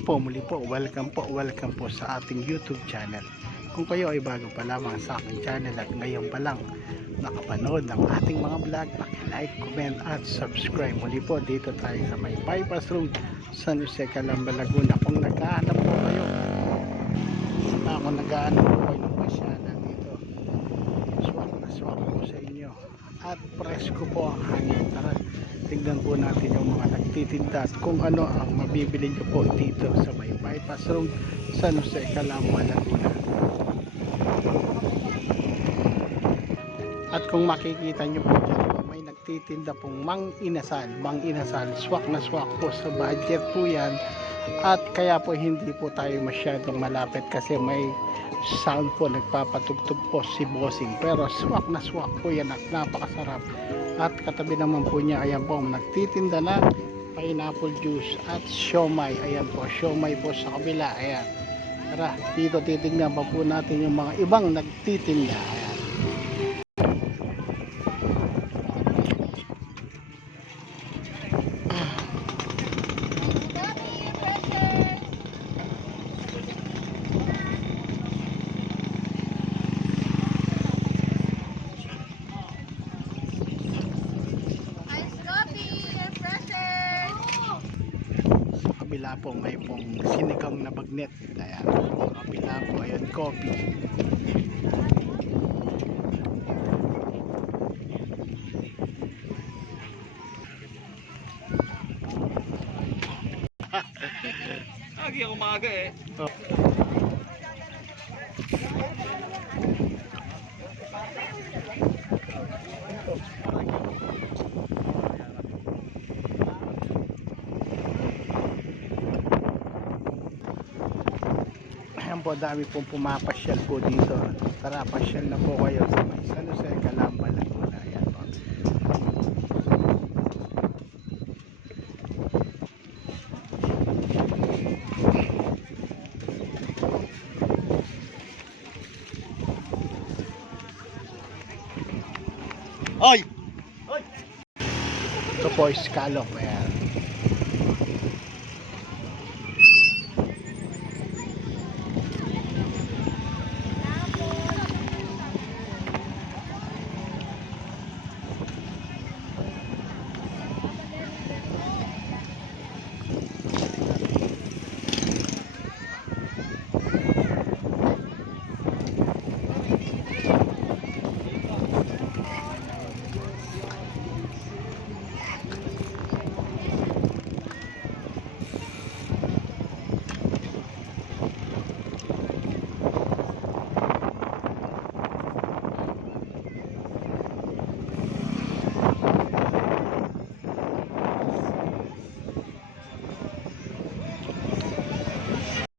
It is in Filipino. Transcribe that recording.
po, muli po, welcome po, welcome po sa ating YouTube channel. Kung kayo ay bago pa lamang sa aking channel at ngayon pa lang nakapanood ng ating mga vlog, like, comment at subscribe. Muli po dito tayo sa may bypass road, San Jose, Calamba, Laguna. Kung naghahanap po kayo, saka kung naghahanap po kayo ng pasyanan dito, swak na swak po sa inyo. At presko po ang hangin. Tara, tignan po natin yung mga nagtitinda at kung ano ang mabibili nyo po dito sa may bypass road, San Jose, Calamba, Laguna. At kung makikita nyo po dyan, nagtitinda pong mang inasal, mang inasal, swak na swak po sa budget po yan. At kaya po hindi po tayo masyadong malapit kasi may sound po nagpapatugtog po si Bossing. Pero swak na swak po yan at napakasarap. At katabi naman po niya, ayan po, nagtitinda na pineapple juice at siomay. Ayan po, siomay po sa kabila. Ayan. Tara, dito titignan pa po natin yung mga ibang nagtitinda. Ayan. Sa kabila po may pong sinigang na bagnet. Ayan sa kabila po ayun coffee Lagi ako maaga eh. ayan po dami pong pumapasyal po dito. Tara pasyal na po kayo. Sa may San Jose Calamba Laguna ayan po. Ay! ito po is scallop. Ayan